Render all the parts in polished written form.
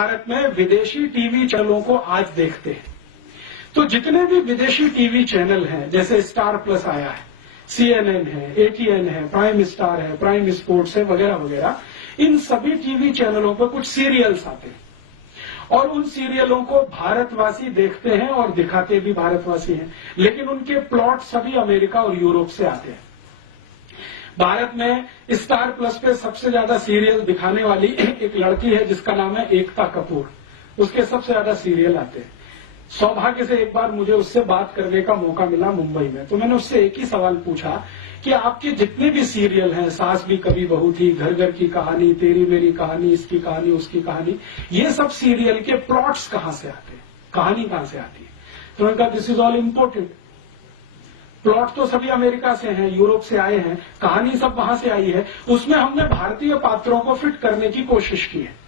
भारत में विदेशी टीवी चैनलों को आज देखते हैं तो जितने भी विदेशी टीवी चैनल हैं, जैसे स्टार प्लस आया है, CNN है, ATN है, प्राइम स्टार है, प्राइम स्पोर्ट्स है, वगैरह वगैरह, इन सभी टीवी चैनलों पर कुछ सीरियल्स आते हैं और उन सीरियलों को भारतवासी देखते हैं और दिखाते भी भारतवासी हैं, लेकिन उनके प्लॉट सभी अमेरिका और यूरोप से आते हैं। भारत में स्टार प्लस पे सबसे ज्यादा सीरियल दिखाने वाली एक लड़की है जिसका नाम है एकता कपूर, उसके सबसे ज्यादा सीरियल आते हैं। सौभाग्य से एक बार मुझे उससे बात करने का मौका मिला मुंबई में, तो मैंने उससे एक ही सवाल पूछा कि आपके जितने भी सीरियल हैं, सास भी कभी बहू थी, घर घर की कहानी, तेरी मेरी कहानी, इसकी कहानी, उसकी कहानी, ये सब सीरियल के प्लॉट्स कहां से आते हैं, कहानी कहां से आती है? तो मैंने कहा this is all important. Plot तो सभी अमेरिका से हैं, यूरोप से आए हैं, कहानी सब वहां से आई है, उसमें हमने भारतीय पात्रों को फिट करने की कोशिश की है।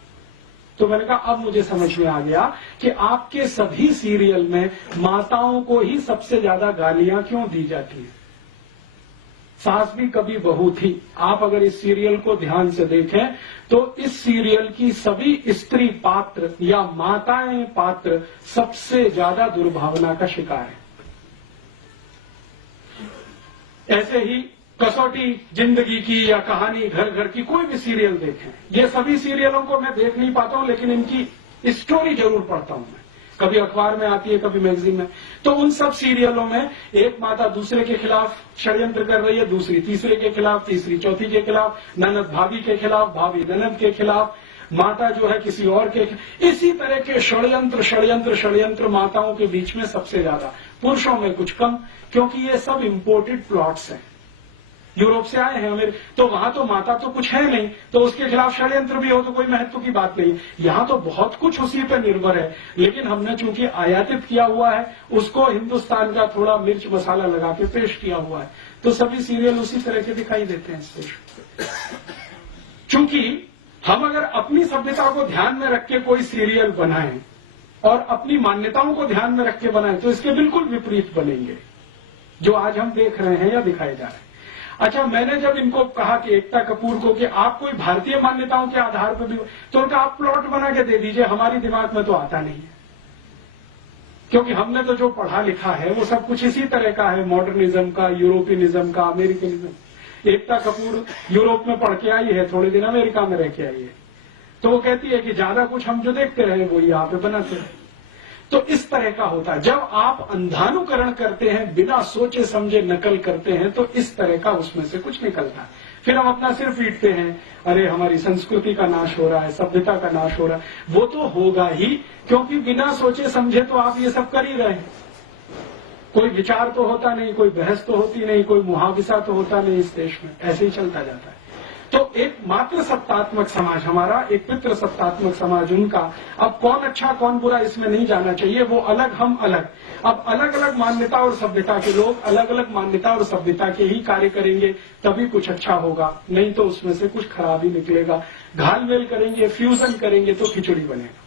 तो मैंने कहा अब मुझे समझ में आ गया कि आपके सभी सीरियल में माताओं को ही सबसे ज्यादा गालियां क्यों दी जाती है। सास भी कभी बहू थी, आप अगर इस सीरियल को ध्यान से देखें तो इस सीरियल की सभी स्त्री पात्र या माताएं पात्र सबसे ज्यादा दुर्भावना का शिकार है। ऐसे ही कसौटी जिंदगी की या कहानी घर घर की, कोई भी सीरियल देखें, ये सभी सीरियलों को मैं देख नहीं पाता हूं, लेकिन इनकी स्टोरी जरूर पढ़ता हूं मैं, कभी अखबार में आती है, कभी मैगजीन में। तो उन सब सीरियलों में एक माता दूसरे के खिलाफ षड्यंत्र कर रही है, दूसरी तीसरे के खिलाफ, तीसरी चौथी के खिलाफ, ननद भाभी के खिलाफ, भाभी ननद के खिलाफ, माता जो है किसी और के, इसी तरह के षड्यंत्र षड्यंत्र षड्यंत्र माताओं के बीच में सबसे ज्यादा, पुरुषों में कुछ कम, क्योंकि ये सब इम्पोर्टेड प्लॉट्स हैं, यूरोप से आए हैं हमें, तो वहां तो माता तो कुछ है नहीं, तो उसके खिलाफ षड्यंत्र भी हो तो कोई महत्व की बात नहीं। यहां तो बहुत कुछ उसी पर निर्भर है, लेकिन हमने चूंकि आयातित किया हुआ है, उसको हिंदुस्तान का थोड़ा मिर्च मसाला लगा के पेश किया हुआ है, तो सभी सीरियल उसी तरह के दिखाई देते हैं। चूंकि हम अगर अपनी सभ्यता को ध्यान में रख के कोई सीरियल बनाएं और अपनी मान्यताओं को ध्यान में रख के बनाएं तो इसके बिल्कुल विपरीत बनेंगे जो आज हम देख रहे हैं या दिखाए जा रहे हैं। अच्छा, मैंने जब इनको कहा कि एकता कपूर को कि आप कोई भारतीय मान्यताओं के आधार पर भी, तो उनका आप प्लॉट बना के दे दीजिए, हमारी दिमाग में तो आता नहीं है, क्योंकि हमने तो जो पढ़ा लिखा है वो सब कुछ इसी तरह का है, मॉडर्निज्म का, यूरोपियनिज्म का, अमेरिकनिज्म। एकता कपूर यूरोप में पढ़ के आई है, थोड़े दिन अमेरिका में रह के आई है, तो वो कहती है कि ज्यादा कुछ हम जो देखते रहे वो यहाँ पे बनाते रहे। तो इस तरह का होता है, जब आप अंधानुकरण करते हैं, बिना सोचे समझे नकल करते हैं, तो इस तरह का उसमें से कुछ निकलता है। फिर हम अपना सिर पीटते हैं, अरे हमारी संस्कृति का नाश हो रहा है, सभ्यता का नाश हो रहा है। वो तो होगा ही, क्योंकि बिना सोचे समझे तो आप ये सब कर ही रहे हैं। कोई विचार तो होता नहीं, कोई बहस तो होती नहीं, कोई मुहाविसा तो होता नहीं इस देश में, ऐसे ही चलता जाता है। तो एक मात्र सत्तात्मक समाज हमारा, एक पितृ सत्तात्मक समाज उनका, अब कौन अच्छा कौन बुरा इसमें नहीं जाना चाहिए, वो अलग हम अलग। अब अलग अलग मान्यता और सभ्यता के लोग अलग अलग मान्यता और सभ्यता के ही कार्य करेंगे, तभी कुछ अच्छा होगा, नहीं तो उसमें से कुछ खराब ही निकलेगा। घालमेल करेंगे, फ्यूजन करेंगे तो खिचड़ी बनेगा।